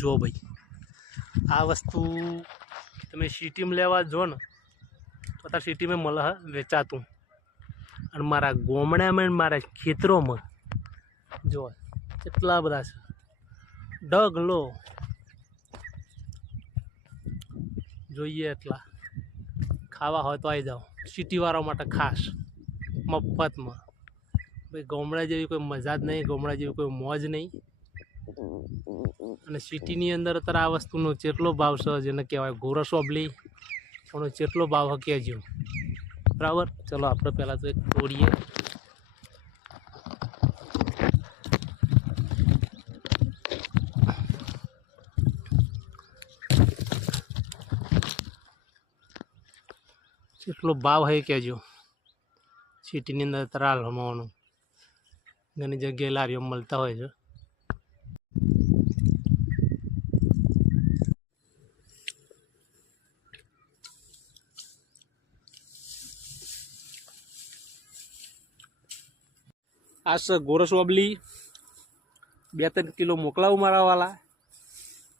જો ભાઈ આ વસ્તુ તમે સિટીમાં લેવા જો ને તો અત્યારે સિટીમાં મળે વેચાતું, અને મારા ગામડામાં મારા ખેતરોમાં જો કેટલા બધા છે ડગ લો જોઈએ એટલા ખાવા હોય તો આવી જાઓ સિટીવાળા માટે ખાસ મફતમાં. ભાઈ ગામડા જેવી કોઈ મજા જ નહીં, ગામડા જેવી કોઈ મોજ નહીં. અને સિટીની અંદર અત્યારે આ વસ્તુનો જેટલો ભાવ છે જેને કહેવાય ગોરસ ઓબલી એનો જેટલો ભાવ કહેજો બરાબર. ચલો આપણે પહેલાં તો એક તોડીએ. જેટલો ભાવ હોય કહેજો. સિટીની અંદર તરાલ હમવાનું ઘણી જગ્યાએ લારીઓ મળતા હોય છે. આ ગોરસ ઓબલી 2-3 કિલો મોકલાવું મારા વાલા.